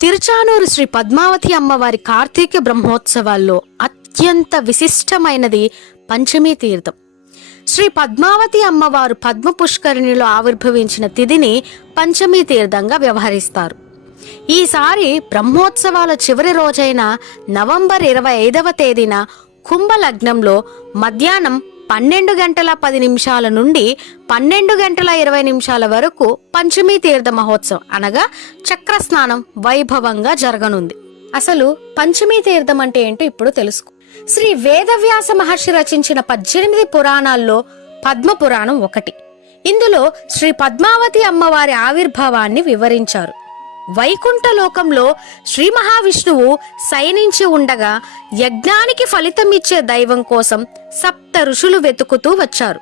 తిరుచానూరు శ్రీ పద్మావతి అమ్మవారి కార్తీక బ్రహ్మోత్సవాల్లో అత్యంత విశిష్టమైనది పంచమీ తీర్థం. శ్రీ పద్మావతి అమ్మవారు పద్మ పుష్కరిణిలో ఆవిర్భవించిన తిథిని పంచమీ తీర్థంగా వ్యవహరిస్తారు. ఈసారి బ్రహ్మోత్సవాల చివరి రోజైన నవంబర్ ఇరవై ఐదవ తేదీన కుంభలగ్నంలో మధ్యాహ్నం పన్నెండు గంటల పది నిమిషాల నుండి పన్నెండు గంటల ఇరవై నిమిషాల వరకు పంచమీ తీర్థ మహోత్సవం అనగా చక్ర స్నానం వైభవంగా జరగనుంది. అసలు పంచమీ తీర్థం అంటే ఏంటో ఇప్పుడు తెలుసుకో. శ్రీ వేదవ్యాస మహర్షి రచించిన పద్దెనిమిది పురాణాల్లో పద్మ పురాణం ఒకటి. ఇందులో శ్రీ పద్మావతి అమ్మవారి ఆవిర్భావాన్ని వివరించారు. వైకుంఠలోకంలో శ్రీ మహావిష్ణువు శయనించి ఉండగా యజ్ఞానికి ఫలితమిచ్చే దైవం కోసం సప్త ఋషులు వెతుకుతూ వచ్చారు.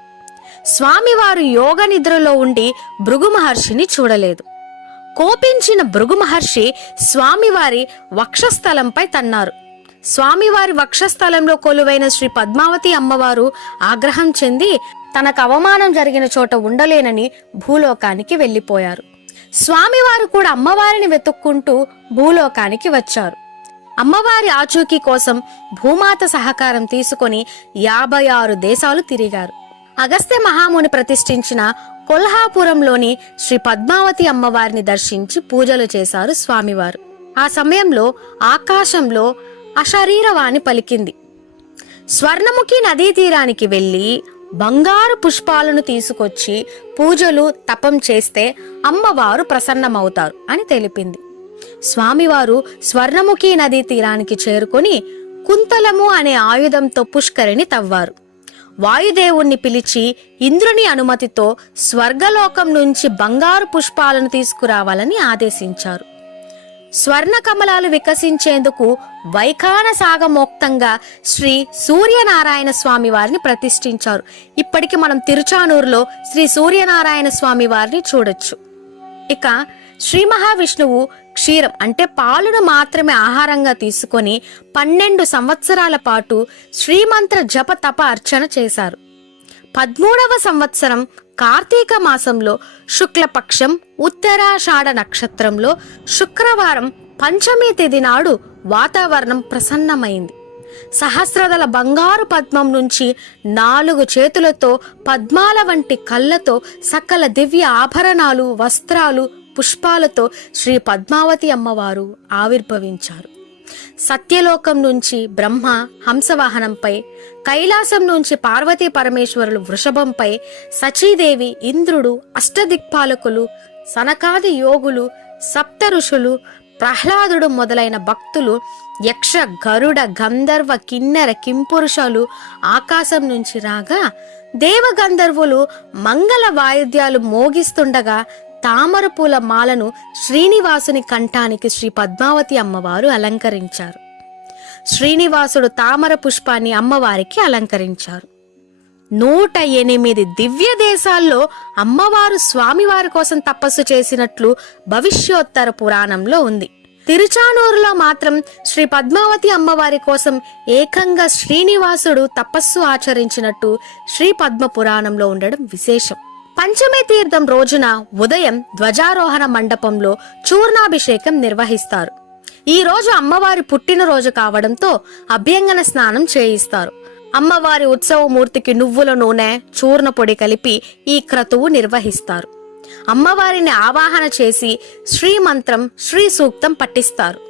స్వామివారు యోగ నిద్రలో ఉండి భృగు మహర్షిని చూడలేదు. కోపించిన భృగు మహర్షి స్వామివారి వక్షస్థలంపై తన్నారు. స్వామివారి వక్షస్థలంలో కొలువైన శ్రీ పద్మావతి అమ్మవారు ఆగ్రహం చెంది తనకు అవమానం జరిగిన చోట ఉండలేనని భూలోకానికి వెళ్ళిపోయారు. స్వామివారు కూడా అమ్మవారిని వెతుక్కుంటూ భూలోకానికి వచ్చారు. అమ్మవారి ఆచూకీ కోసం భూమాత సహకారం తీసుకొని యాభై ఆరు దేశాలు తిరిగారు. అగస్త్య మహాముని ప్రతిష్ఠించిన కొల్హాపురంలోని శ్రీ పద్మావతి అమ్మవారిని దర్శించి పూజలు చేశారు స్వామివారు. ఆ సమయంలో ఆకాశంలో అశరీరవాణి పలికింది. స్వర్ణముఖి నదీ తీరానికి వెళ్ళి బంగారు పుష్పాలను తీసుకొచ్చి పూజలు తపం చేస్తే అమ్మవారు ప్రసన్నమవుతారు అని తెలిపింది. స్వామివారు స్వర్ణముఖి నదీ తీరానికి చేరుకొని కుంతలము అనే ఆయుధంతో పుష్కరిని తవ్వారు. వాయుదేవుణ్ణి పిలిచి ఇంద్రుని అనుమతితో స్వర్గలోకం నుంచి బంగారు పుష్పాలను తీసుకురావాలని ఆదేశించారు. స్వర్ణ కమలాలు వికసించేందుకు వైఖాన సాగమోక్తంగా శ్రీ సూర్యనారాయణ స్వామి వారిని ప్రతిష్ఠించారు. ఇప్పటికి మనం తిరుచానూరులో శ్రీ సూర్యనారాయణ స్వామి వారిని చూడొచ్చు. ఇక శ్రీ మహావిష్ణువు క్షీరం అంటే పాలును మాత్రమే ఆహారంగా తీసుకొని పన్నెండు సంవత్సరాల పాటు శ్రీమంత్ర జప తప అర్చన చేశారు. పద్మూడవ సంవత్సరం కార్తీక మాసంలో శుక్లపక్షం ఉత్తరాషాఢ నక్షత్రంలో శుక్రవారం పంచమి తేదీ నాడు వాతావరణం ప్రసన్నమైంది. సహస్రదల బంగారు పద్మం నుంచి నాలుగు చేతులతో పద్మాల వంటి కళ్ళతో సకల దివ్య ఆభరణాలు వస్త్రాలు పుష్పాలతో శ్రీ పద్మావతి అమ్మవారు ఆవిర్భవించారు. సత్యలోకం నుంచి బ్రహ్మ హంసవాహనంపై కైలాసం నుంచి పార్వతీ పరమేశ్వరులు వృషభంపై సచీదేవి ఇంద్రుడు అష్టదిక్పాలకులు సనకాది యోగులు సప్త ఋషులు ప్రహ్లాదుడు మొదలైన భక్తులు యక్ష గరుడ గంధర్వ కిన్నెర కింపురుషాలు ఆకాశం నుంచి రాగా దేవగంధర్వులు మంగళ వాయిద్యాలు మోగిస్తుండగా తామర పూల మాలను శ్రీనివాసుని కంఠానికి శ్రీ పద్మావతి అమ్మవారు అలంకరించారు. శ్రీనివాసుడు తామర పుష్పాన్ని అమ్మవారికి అలంకరించారు. నూట ఎనిమిది దివ్య దేశాల్లో అమ్మవారు స్వామివారి కోసం తపస్సు చేసినట్లు భవిష్యోత్తర పురాణంలో ఉంది. తిరుచానూరులో మాత్రం శ్రీ పద్మావతి అమ్మవారి కోసం ఏకంగా శ్రీనివాసుడు తపస్సు ఆచరించినట్టు శ్రీ పద్మ పురాణంలో ఉండడం విశేషం. పంచమి తీర్థం రోజున ఉదయం ధ్వజారోహణ మండపంలో చూర్ణాభిషేకం నిర్వహిస్తారు. ఈ రోజు అమ్మవారి పుట్టినరోజు కావడంతో అభ్యంగన స్నానం చేయిస్తారు. అమ్మవారి ఉత్సవమూర్తికి నువ్వుల నూనె చూర్ణ పొడి కలిపి ఈ క్రతువు నిర్వహిస్తారు. అమ్మవారిని ఆవాహన చేసి శ్రీమంత్రం శ్రీ సూక్తం పట్టిస్తారు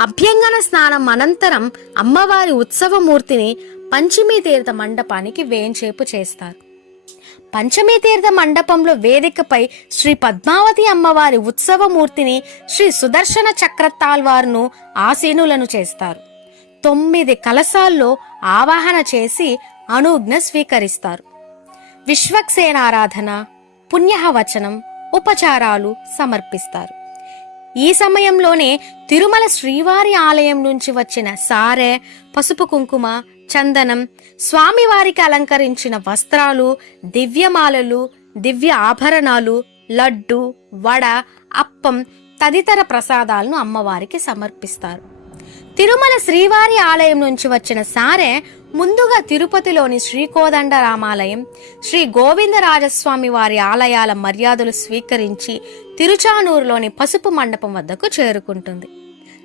అభ్యంగన స్నానం అనంతరం అమ్మవారి ఉత్సవమూర్తిని పంచమీ తీర్థ మండపానికి వేంచేపు చేస్తారు. పంచమీ తీర్థ మండపంలో వేదికపై శ్రీ పద్మావతి అమ్మవారి ఉత్సవమూర్తిని శ్రీ సుదర్శన చక్రతాల్వారును ఆసీనులను చేస్తారు. తొమ్మిది కలశాల్లో ఆవాహన చేసి అనుజ్ఞ స్వీకరిస్తారు. విశ్వక్సేనారాధన పుణ్యవచనం ఉపచారాలు సమర్పిస్తారు. ఈ సమయంలోనే తిరుమల శ్రీవారి ఆలయం నుంచి వచ్చిన సారె పసుపు కుంకుమ చందనం స్వామివారికి అలంకరించిన వస్త్రాలు దివ్యమాలలు దివ్య ఆభరణాలు లడ్డు వడ అప్పం తదితర ప్రసాదాలను అమ్మవారికి సమర్పిస్తారు. తిరుమల శ్రీవారి ఆలయం నుంచి వచ్చిన సారె ముందుగా తిరుపతిలోని శ్రీకోదండ రామాలయం శ్రీ గోవిందరాజస్వామి వారి ఆలయాల మర్యాదలు స్వీకరించి తిరుచానూరులోని పసుపు మండపం వద్దకు చేరుకుంటుంది.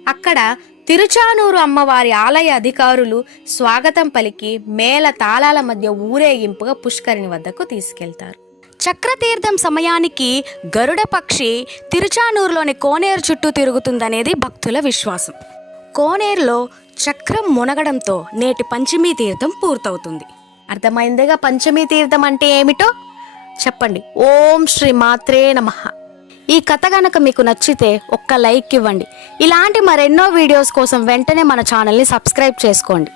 అక్కడ తిరుచానూరు అమ్మవారి ఆలయ అధికారులు స్వాగతం పలికి మేళ తాళాల మధ్య ఊరేగింపుగా పుష్కరిణి వద్దకు తీసుకెళ్తారు. చక్రతీర్థం సమయానికి గరుడ పక్షి తిరుచానూరులోని కోనేరు చుట్టూ తిరుగుతుందనేది భక్తుల విశ్వాసం. కోనేరులో చక్రం మునగడంతో నేటి పంచమీ తీర్థం పూర్తవుతుంది. అర్థమైందిగా పంచమీ తీర్థం అంటే ఏమిటో? చెప్పండి. ఓం శ్రీ మాత్రే నమః. ఈ కథ గనక మీకు నచ్చితే ఒక్క లైక్ ఇవ్వండి. ఇలాంటి మరెన్నో వీడియోస్ కోసం వెంటనే మన ఛానల్ని సబ్స్క్రైబ్ చేసుకోండి.